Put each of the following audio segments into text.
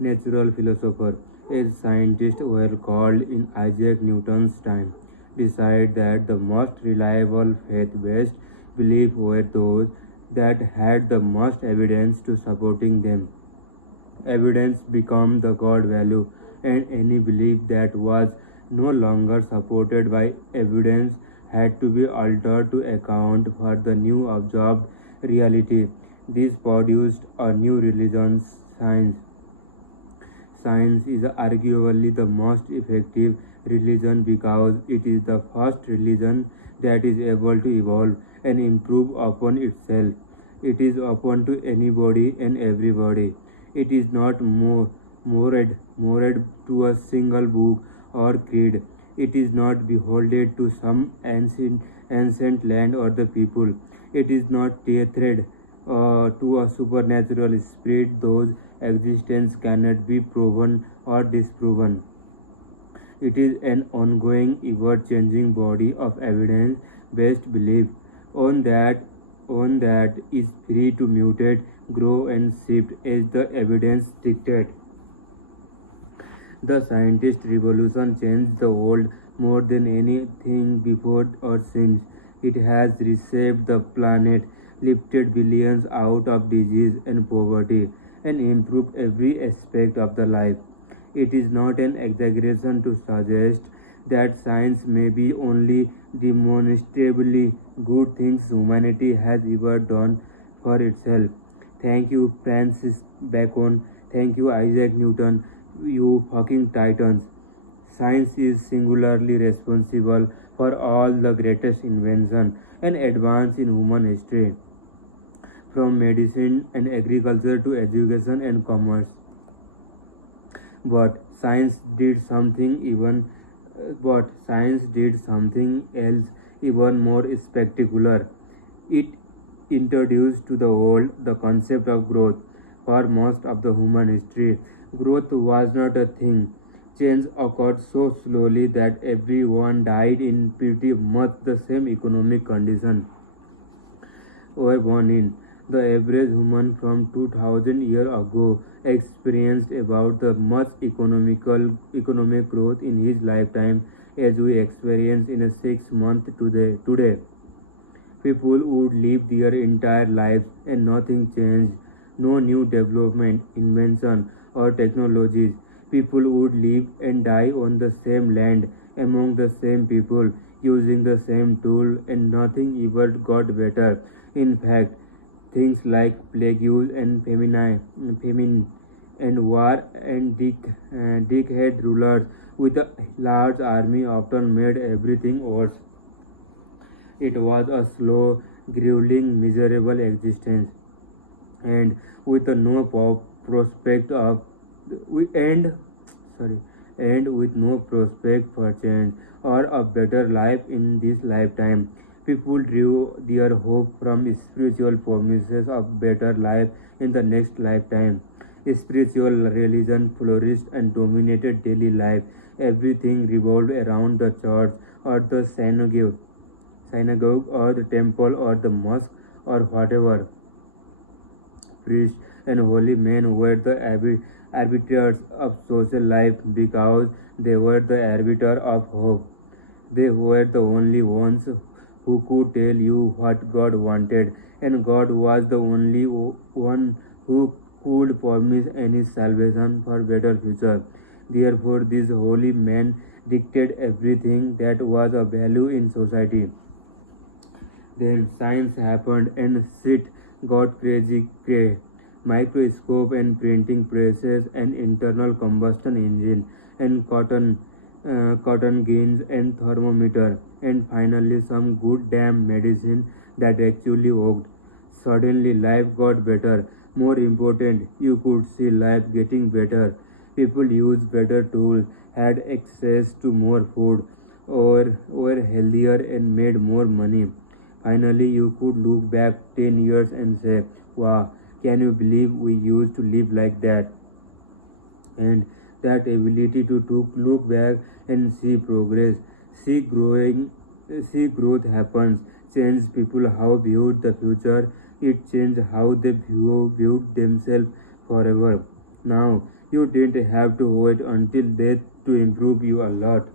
natural philosopher, as scientists were called in Isaac Newton's time, decided that the most reliable faith-based beliefs were those that had the most evidence to supporting them. Evidence became the God value, and any belief that was no longer supported by evidence had to be altered to account for the new observed reality. This produced a new religion, science. Science is arguably the most effective religion because it is the first religion that is able to evolve and improve upon itself. It is open to anybody and everybody. It is not moored to a single book or creed. It is not beholden to some ancient land or the people. It is not tethered to a supernatural spirit whose existence cannot be proven or disproven. It is an ongoing, ever-changing body of evidence-based belief on that on that is free to mutate, grow, and shift as the evidence dictates. The scientist revolution changed the world more than anything before or since. It has reshaped the planet, lifted billions out of disease and poverty, and improved every aspect of the life. It is not an exaggeration to suggest that science may be only demonstrably good things humanity has ever done for itself. Thank you, Francis Bacon. Thank you, Isaac Newton. You fucking titans. Science is singularly responsible for all the greatest invention and advance in human history, from medicine and agriculture to education and commerce. But science did something even but science did something else even more spectacular. It introduced to the world the concept of growth. For most of the human history, growth was not a thing. Change occurred so slowly that everyone died in pretty much the same economic condition were born in. The average human from 2000 years ago experienced about the much economic growth in his lifetime as we experience in a 6 month today. People would live their entire lives and nothing changed. No new development, invention, or technologies. People would live and die on the same land, among the same people, using the same tool, and nothing ever got better. In fact, things like plagues and famine and war and dickhead rulers with a large army often made everything worse. It was a slow, grueling, miserable existence, and with no prospect of we end sorry and with no prospect for change or a better life in this lifetime. People drew their hope from spiritual promises of better life in the next lifetime. Spiritual religion flourished and dominated daily life. Everything revolved around the church or the synagogue or the temple or the mosque or whatever. Priests and holy men were the arbiters of social life because they were the arbiter of hope. They were the only ones who could tell you what God wanted, and God was the only one who could promise any salvation for better future. Therefore, these holy men dictated everything that was of value in society. Then science happened and shit got crazy. Microscope and printing presses and internal combustion engine and cotton gins and thermometer and finally some good damn medicine that actually worked. Suddenly life got better. More important, you could see life getting better. People used better tools, had access to more food, or were healthier and made more money. Finally, you could look back 10 years and say, wow, can you believe we used to live like that? And that ability to look back and see progress, see growing, see growth happens, change people how viewed the future. It changed how they viewed themselves forever. Now, you didn't have to wait until death to improve you a lot.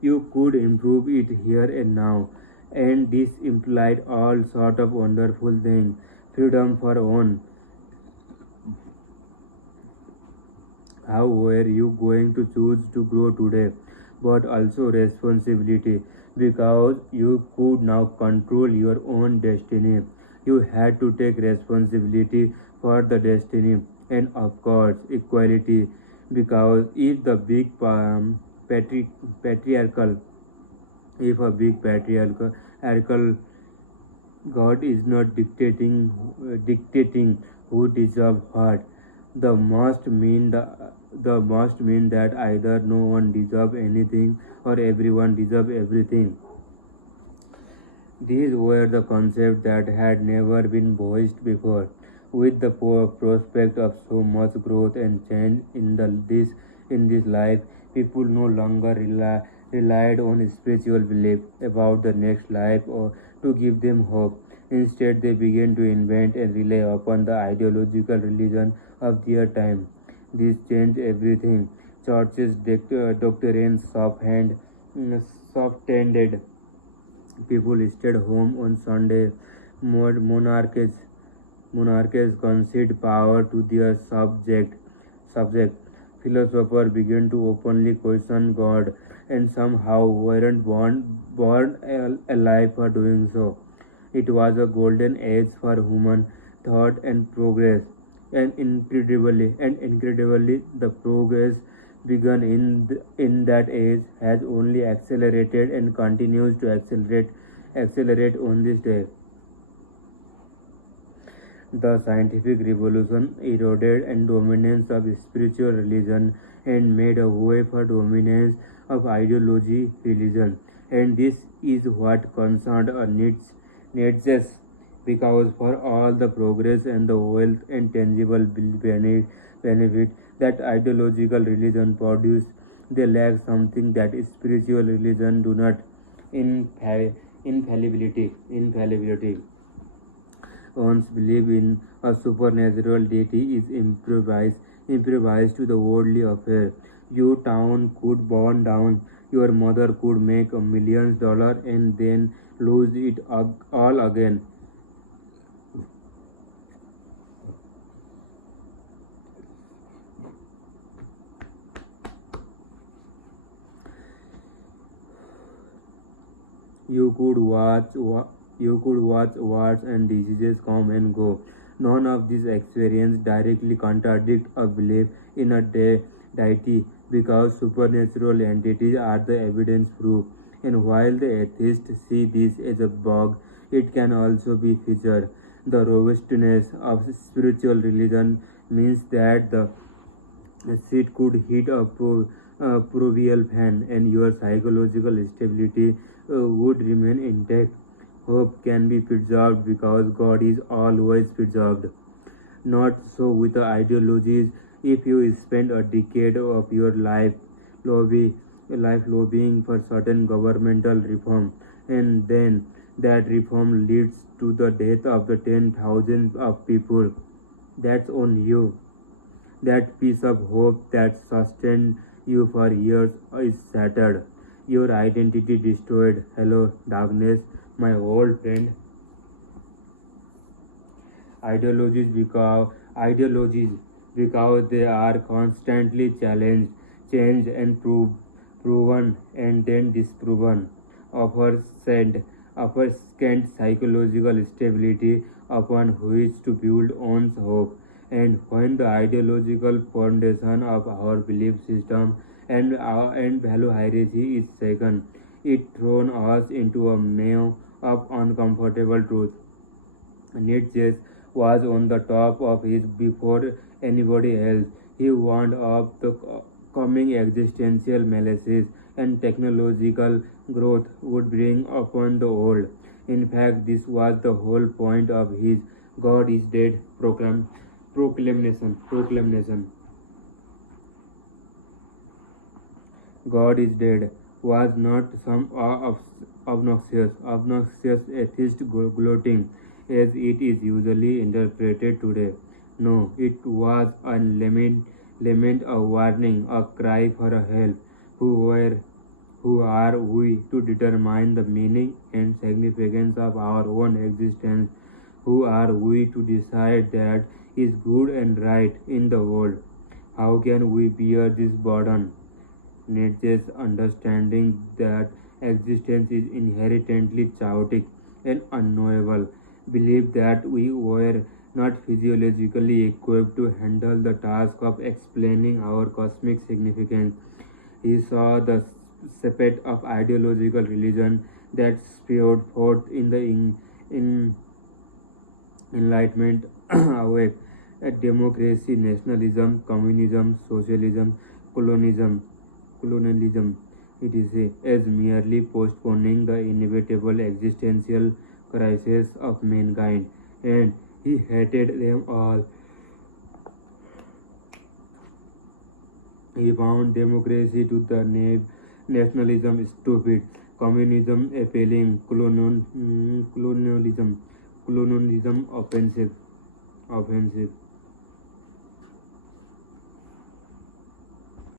You could improve it here and now, and this implied all sort of wonderful things. Freedom for own. How were you going to choose to grow today? But also responsibility, because you could now control your own destiny. You had to take responsibility for the destiny, and of course, equality, because if the big patriarchal if a big patriarchal God is not dictating who deserves what. The must mean that either no one deserves anything or everyone deserves everything. These were the concepts that had never been voiced before. With the prospect of so much growth and change in this life, people no longer relied on spiritual belief about the next life or to give them hope. Instead, they began to invent and rely upon the ideological religion of their time. This changed everything. Churches, doctrines, soft-handed. People stayed home on Sunday. Monarchies concede power to their subject. Philosophers began to openly question God, and somehow weren't born alive for doing so. It was a golden age for human thought and progress, and incredibly, the progress begun in that age has only accelerated and continues to accelerate on this day. The scientific revolution eroded and dominance of spiritual religion and made a way for dominance of ideology religion. And this is what concerned Nietzsche, because for all the progress and the wealth and tangible benefit that ideological religion produced, they lack something that spiritual religion do not: infallibility. One's belief in a supernatural deity is improvised to the worldly affair. Your town could burn down, your mother could make $1 million and then lose it all again. You could watch wars and diseases come and go. None of these experiences directly contradict a belief in a deity, because supernatural entities are the evidence proof. And while the atheists see this as a bug, it can also be featured. The robustness of spiritual religion means that the seat could hit a proverbial fan, and your psychological stability would remain intact. Hope can be preserved because God is always preserved. Not so with the ideologies. If you spend a decade of your lobby, lobbying for certain governmental reform, and then that reform leads to the death of the 10,000 of people, that's on you. That piece of hope that sustained you for years is shattered. Your identity destroyed. Hello, darkness, my old friend. Ideologies because they are constantly changed and proven and then disproven, offer send offer scant psychological stability upon which to build one's hope. And when the ideological foundation of our belief system and value hierarchy is shaken, it throws us into a maze of uncomfortable truth. Nietzsche was on the top of his before anybody else. He warned of the coming existential malaise and technological growth would bring upon the world. In fact, this was the whole point of his God is dead proclamation. God is dead was not some obnoxious atheist gloating as it is usually interpreted today. No, it was a lament, a warning, a cry for help. Who are we to determine the meaning and significance of our own existence? Who are we to decide that is good and right in the world? How can we bear this burden? Nietzsche's understanding that existence is inherently chaotic and unknowable believed that we were not physiologically equipped to handle the task of explaining our cosmic significance. He saw the spate of ideological religion that spewed forth in the in Enlightenment awake at democracy, nationalism, communism, socialism, colonialism, it is as merely postponing the inevitable existential crisis of mankind, and he hated them all. He found democracy to the nationalism stupid, communism appealing, colonialism offensive.